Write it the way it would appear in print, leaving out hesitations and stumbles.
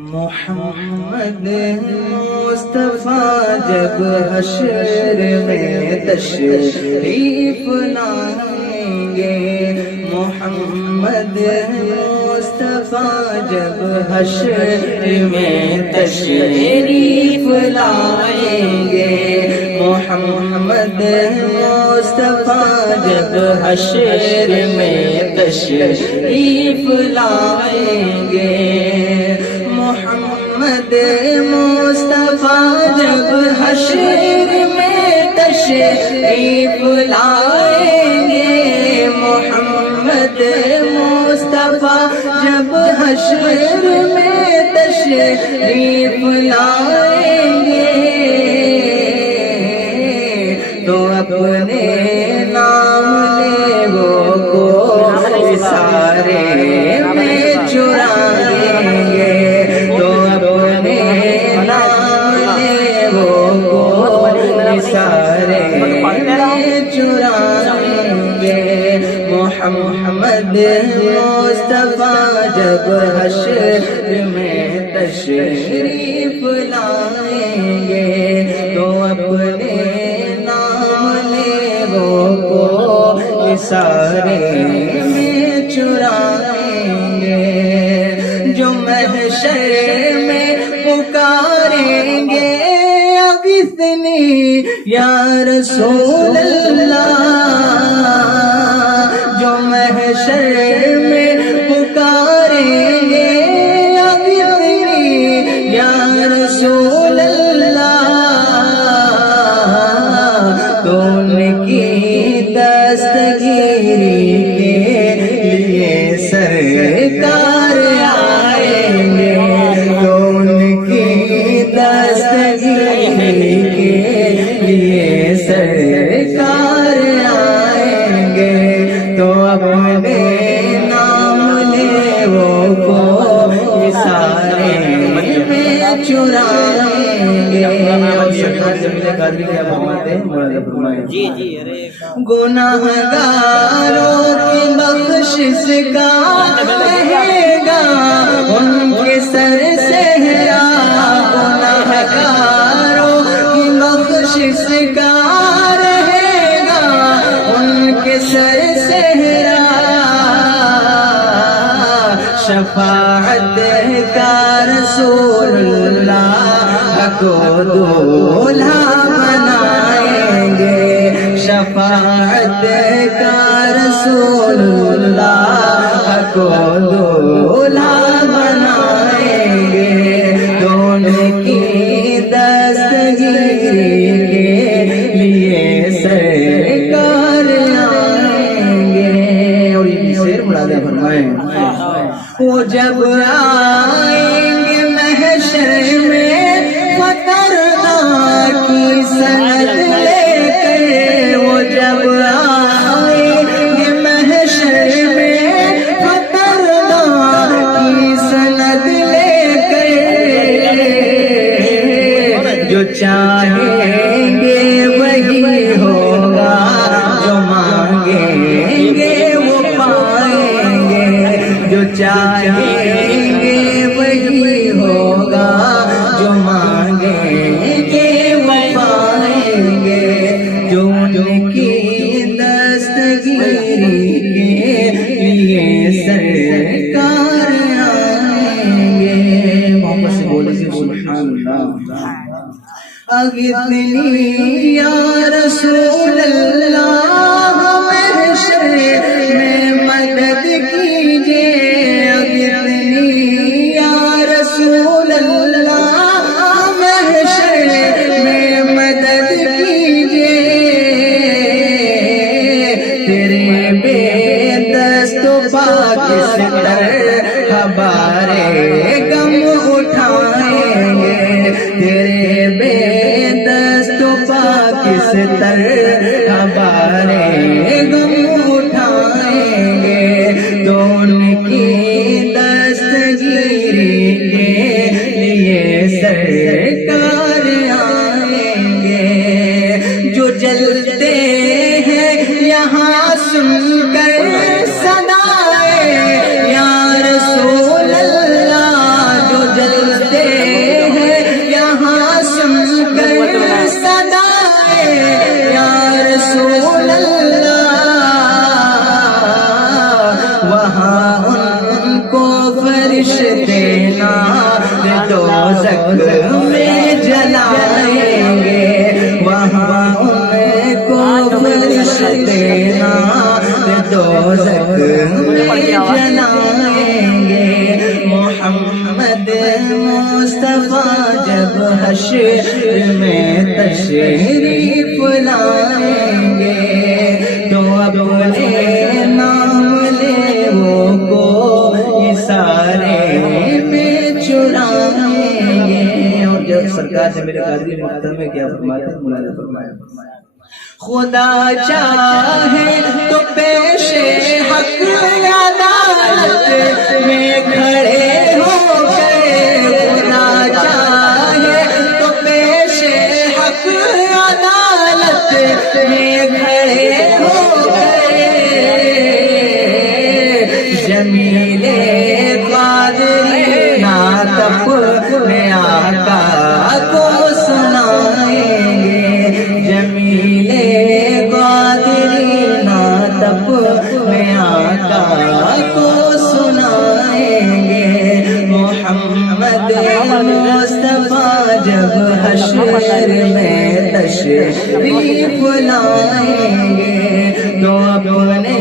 محمد مصطفیٰ جب حشر میں تشریف لائیں گے، محمد مصطفیٰ جب حشر میں تشریف لائیں گے، محمد مصطفیٰ جب حشر میں تشریف لائیں گے، محمد مصطفیٰ جب حشر میں تشریف لائیں گے، محمد مصطفیٰ جب حشر میں تشریف لائیں گے، تو اپنے نام لے وہ کو سارے میں چرائیں گے، تو اپنے نام لے وہ کو سارے میں چرائیں گے، محمد مصطفیٰ جب حشر میں تشریف لائیں گے، تو اپنے کو سارے میں چرائیں گے، جو محشر میں پکاریں گے اغثنی یا رسول اللہ، جو محشر میں پکاریں گے اغثنی یا رسول اللہ، تو ان کی دستگیری کے لیے سرکار آئیں گے، تو ان کی دستگیری کے لیے سرکار آئیں گے، تو اپنے نام لے وہ کو سارے میں چرائیں گے، گناہگاروں کی بخشش کا رہے گا ان کے سر صحرا، گناہگاروں کی بخشش کا رہے گا ان کے سر صحرا، شفاعت کا رسول اللہ کو دولہا بنائیں گے، شفاعت کا رسول اللہ کو دولہا بنائیں گے، دونوں کی دستگیری کے لیے سرکار آئیں گے، اور یہ شعر مراد فرمائیں، وہ جب آئیں گے محشر میں فتردہ کی سند لے کر، وہ جب آئیں گے محشر میں فتردہ کی سند لے کر، جو چاہیں گے وہی ہوگا، جو مانگیں گے وہ پائیں گے، جو چاہیں گے وہی ہوگا، جو مانگیں گے وہ پائیں گے، جو ان کی دستگیری کے لیے سرکار آئیں گے، محمد سے بولے سے سبحان اللہ، اغثنی یا رسول اللہ محشر میں مدد کیجئے، اغثنی یا رسول اللہ محشر میں مدد کیجئے، تیرے بے دست و پاک ستر ہمارے غم اٹھائیں گے، تیرے بے دست و پاک ستر ہمارے غم اٹھائیں گے، تو ان کی دستگیری کے لیے سرکار آئیں گے، جو جلتے ہیں یہاں سن کر صدائے یا رسول اللہ، جو جل میں جلائیں گے وہاں ان کو فرشتے دوزخ میں جلائیں گے محمد مصطفیٰ جب حشر میں تشریف لائیں گے تو اپنے نام لے وہ کو یہ سارے میں چرائیں گے. اور جب سرکار سے میرے قادری محترم میں کیا فرماتے ہیں مولانا فرمایا خدا چاہے تو پیش حق عدالت میں کھڑے ہو گئے خدا چاہے تو پیش حق عدالت میں کھڑے ہو گئے جمیل قادری ناطق میں آقا کو سنائیں گے جمیل قادری ناطق میں آقا کو سنائیں گے محمد مصطفیٰ جب حشر میں تشریف لائیں گے تو اپنے